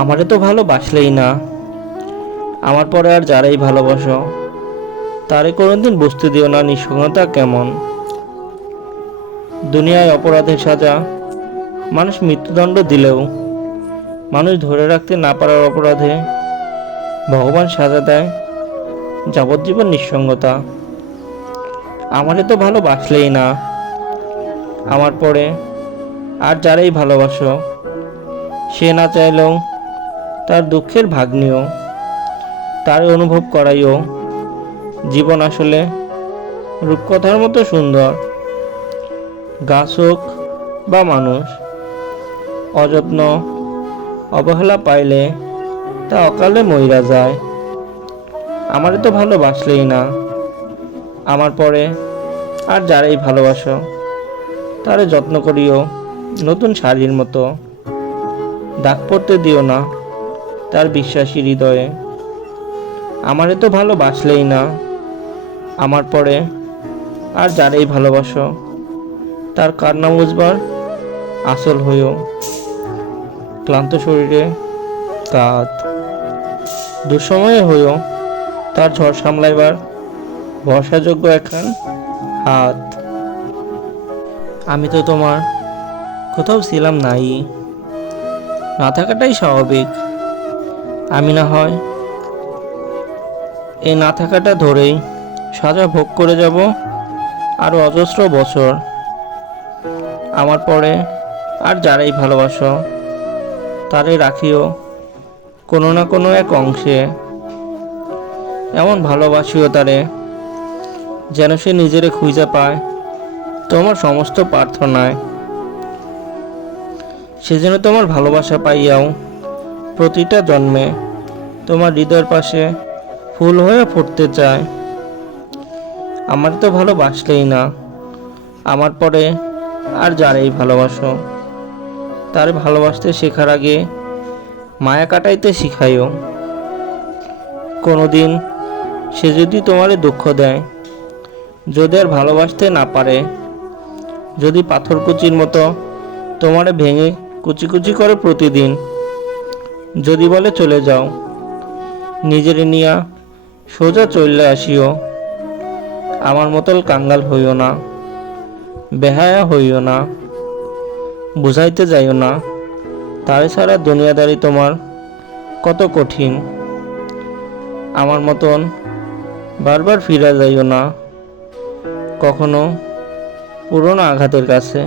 আমারে তো ভালোবাসলেই না, আমার পরে আর যারাই ভালোবাসো তারে কোনোদিন বুঝতে দিও না নিঃসঙ্গতা কেমন। দুনিয়ায় অপরাধের সাজা মানুষ মৃত্যুদণ্ড দিলেও মানুষ ধরে রাখতে না পারার অপরাধে ভগবান সাজা দেয় যাবজ্জীবন নিঃসঙ্গতা। আমারে তো ভালোবাসলেই না, আমার পরে আর যারাই ভালোবাসো সে না চাইলেও তার দুঃখের ভাগ নিও, তার অনুভব করাইও জীবন আসলে রূপকথার মতো সুন্দর। গাছ হোক বা মানুষ, অযত্ন অবহেলা পাইলে তা অকালে মইরা যায়। আমারে তো ভালোবাসলেই না, আমার পরে আর যারাই ভালোবাসো তারে যত্ন করিও নতুন শাড়ির মতো। দাগ পড়তে দিও না তার বিশ্বাসী হৃদয়ে। আমারে তো ভালোবাসলেই না, আমার পরে আর যারাই ভালোবাসো তার কান্না মুছবার আসল হইও। ক্লান্ত শরীরে কাঁধ, দুঃসময়ে হইও তার ঝড় সামলাইবার ভরসাযোগ্য একখান হাত। আমি তো তোমার কোথাও ছিলাম নাই, না থাকাটাই স্বাভাবিক। আমি না হয় এই না থাকাটা ধরেই সাজা ভোগ করে যাব আরো অজস্র বছর। আমার পরে আর যারাই ভালোবাসো তারে রাখিও কোনো না কোনো এক অংশে। এমন ভালোবাসিও তারে যেন সে নিজেরে খুঁজে পায় তোমার সমস্ত প্রার্থনায়। সে যেন তোমার ভালোবাসা পাইয়াও প্রতিটা জন্মে তোমার হৃদয়ের পাশে ফুল হয়ে ফুটতে চায়। আমার তো ভালোবাসলেই না, আমার পরে আর যারাই ভালোবাসো তার ভালোবাসতে শেখার আগে মায়া কাটাইতে শিখাইও। কোনোদিন সে যদি তোমারে দুঃখ দেয়, যদি আর ভালোবাসতে না পারে, যদি পাথরকুচির মতো তোমারে ভেঙে কুচি কুচি করে প্রতিদিন, যদি বলে চলে যাও, নিজেরে নিয়া সোজা চলে আসিও। আমার মতল কাঙ্গাল হইও না, বেহায়া হইও না, বুঝাইতে যাইও না তারে ছাড়া দুনিয়াদারি তোমার কত কঠিন। আমার মতন বারবার ফিরে যাইও না কখনো পুরনো আঘাতের কাছে।